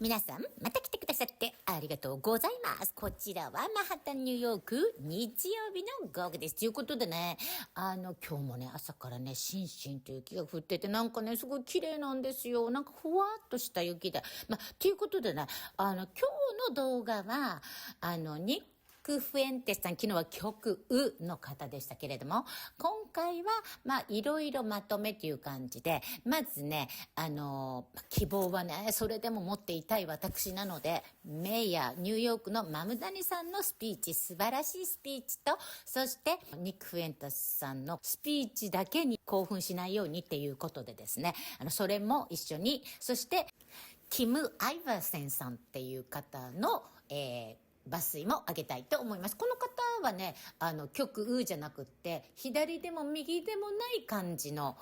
皆さん、また来てくださってありがとうございます。こちらはマンハッタンニューヨーク日曜日の午後です。ということでね、今日もね、朝からね、しんしんと雪が降ってて、なんかね、すごい綺麗なんですよ。なんかふわっとした雪で。ということでね、今日の動画は、ニック・フエンテスさん、昨日は極右の方でしたけれども、今回はいろいろまとめという感じで、まずね、希望はね、それでも持っていたい私なので、メイヤー、ニューヨークのマムダニさんのスピーチ、素晴らしいスピーチと、そしてニック・フエンテスさんのスピーチだけに興奮しないようにっていうことでですね、それも一緒に、そして、キム・アイバーセンさんっていう方の、抜粋もあげたいと思います。この方はね、極右じゃなくって、左でも右でもない感じの、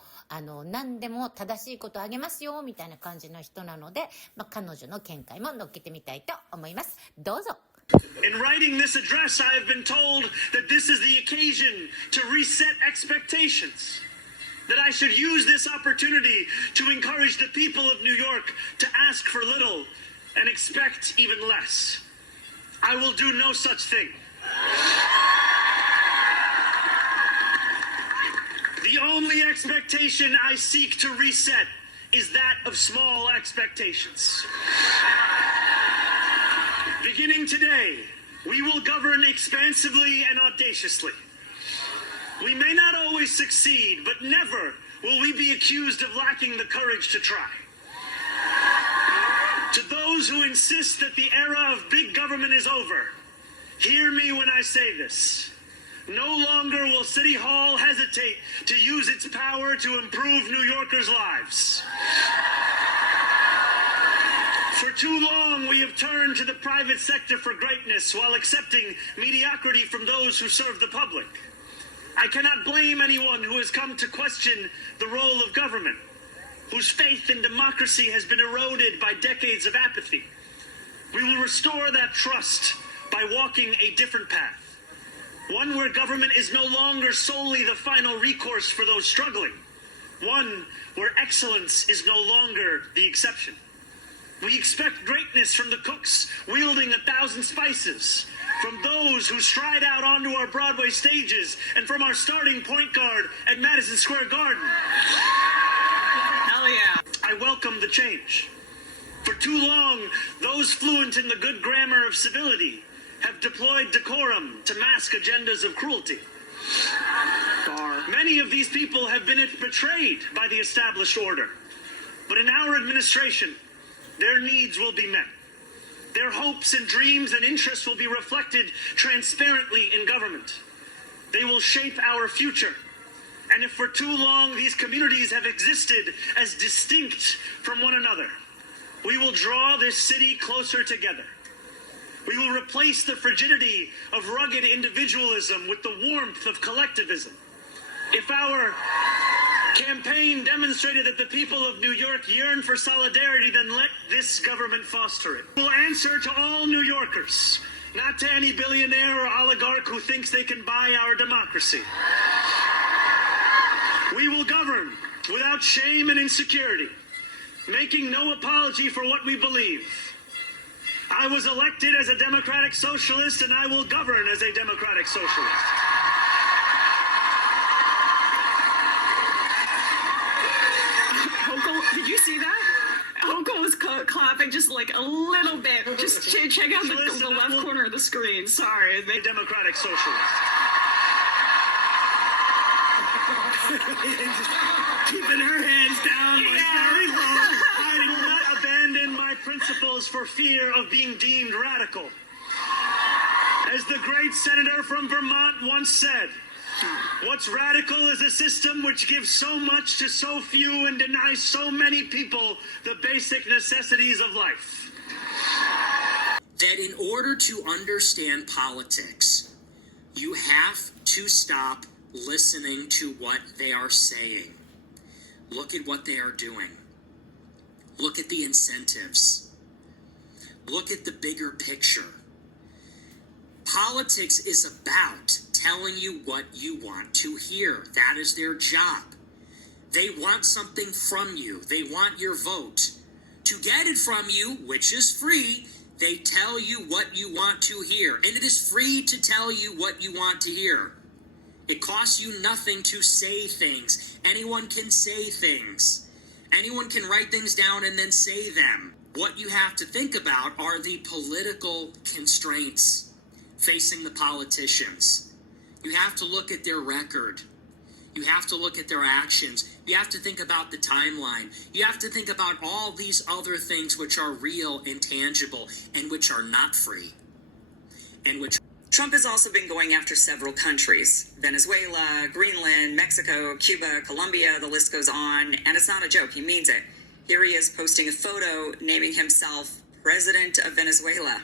何でも正しいことあげますよ、みたいな感じの人なので、彼女の見解も乗っけてみたいと思います。どうぞ。In writing this address, I have been told that this is the occasion to reset expectations. That I should use this opportunity to encourage the people of New York to ask for little and expect even less. I will do no such thing. The only expectation I seek to reset is that of small expectations. Beginning today, we will govern expansively and audaciously. We may not always succeed, but never will we be accused of lacking the courage to try. To those who insist that the era of big government is over, hear me when I say this. No longer will City Hall hesitate to use its power to improve New Yorkers' lives. For too long, we have turned to the private sector for greatness while accepting mediocrity from those who serve the public. I cannot blame anyone who has come to question the role of government, whose faith in democracy has been eroded by decades of apathy. We will restore that trust by walking a different path. One where government is no longer solely the final recourse for those struggling. One where excellence is no longer the exception. We expect greatness from the cooks wielding 1,000 spices, from those who stride out onto our Broadway stages, and from our starting point guard at Madison Square Garden. Hell yeah. I welcome the change. For too long, those fluent in the good grammar of civility have deployed decorum to mask agendas of cruelty. Many of these people have been betrayed by the established order. But in our administration, their needs will be met. Their hopes and dreams and interests will be reflected transparently in government. They will shape our future. And if for too long these communities have existed as distinct from one another, we will draw this city closer together. We will replace the frigidity of rugged individualism with the warmth of collectivism. If our campaign demonstrated that the people of New York yearn for solidarity, then let this government foster it. We'll answer to all New Yorkers, not to any billionaire or oligarch who thinks they can buy our democracy. We will govern without shame and insecurity, making no apology for what we believe. I was elected as a democratic socialist, and I will govern as a democratic socialist. Did you see that? Uncle was clapping just like a little bit. Just check out the left corner of the screen. Sorry. Democratic socialist. Keeping her hands down like very long. I will not abandon my principles for fear of being deemed radical. As the great senator from Vermont once said, what's radical is a system which gives so much to so few and denies so many people the basic necessities of life. That in order to understand politics, you have to stop listening to what they are saying. Look at what they are doing. Look at the incentives. Look at the bigger picture. Politics is about telling you what you want to hear. That is their job. They want something from you. They want your vote To get it from you, which is free, they tell you what you want to hear. And it is free to tell you what you want to hear. It costs you nothing to say things. Anyone can say things. Anyone can write things down and then say them. What you have to think about are the political constraints facing the politicians. You have to look at their record. You have to look at their actions. You have to think about the timeline. You have to think about all these other things which are real and tangible and which are not free. And which Trump has also been going after several countries: Venezuela, Greenland, Mexico, Cuba, Colombia, the list goes on. And it's not a joke, he means it. Here he is posting a photo naming himself President of Venezuela.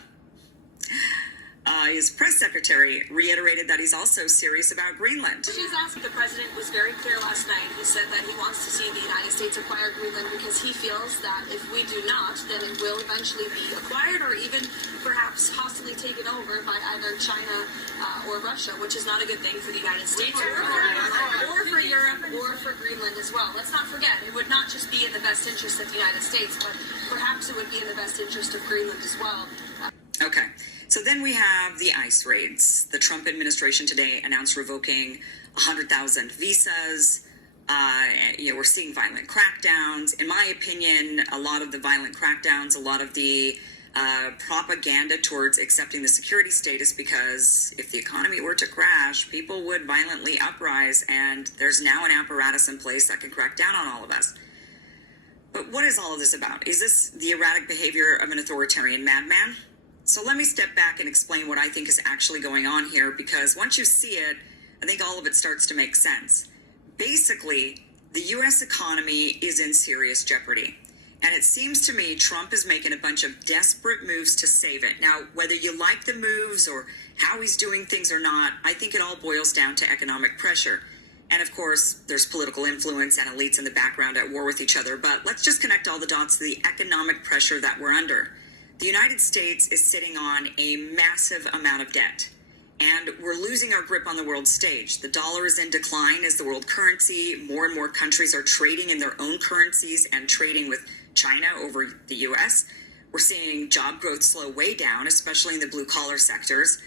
His press secretary reiterated that he's also serious about Greenland. She was asked, the president was very clear last night. He said that he wants to see the United States acquire Greenland because he feels that if we do not, then it will eventually be acquired or even perhaps hostily taken over by either China or Russia, which is not a good thing for the United States or for Europe or for Greenland as well. Let's not forget, it would not just be in the best interest of the United States, but perhaps it would be in the best interest of Greenland as well. Okay. So then we have the ICE raids. The Trump administration today announced revoking 100,000 visas. We're seeing violent crackdowns. In my opinion, a lot of the violent crackdowns, a lot of the propaganda towards accepting the security state is because if the economy were to crash, people would violently uprise, and there's now an apparatus in place that can crack down on all of us. But what is all of this about? Is this the erratic behavior of an authoritarian madman? So let me step back and explain what I think is actually going on here, because once you see it, I think all of it starts to make sense. Basically, the U.S. economy is in serious jeopardy. And it seems to me Trump is making a bunch of desperate moves to save it. Now, whether you like the moves or how he's doing things or not, I think it all boils down to economic pressure. And of course, there's political influence and elites in the background at war with each other. But let's just connect all the dots to the economic pressure that we're under. The United States is sitting on a massive amount of debt, and we're losing our grip on the world stage. The dollar is in decline as the world currency. More and more countries are trading in their own currencies and trading with China over the U.S. We're seeing job growth slow way down, especially in the blue-collar sectors.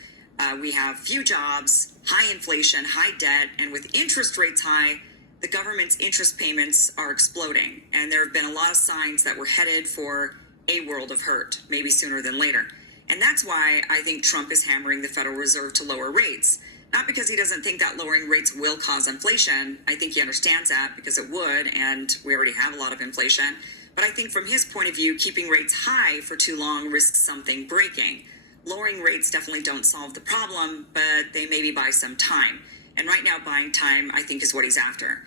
We have few jobs, high inflation, high debt, and with interest rates high, the government's interest payments are exploding. And there have been a lot of signs that we're headed for a world of hurt, maybe sooner than later. And that's why I think Trump is hammering the Federal Reserve to lower rates. Not because he doesn't think that lowering rates will cause inflation. I think he understands that because it would, and we already have a lot of inflation. But I think from his point of view, keeping rates high for too long risks something breaking. Lowering rates definitely don't solve the problem, but they maybe buy some time. And right now, buying time, I think, is what he's after.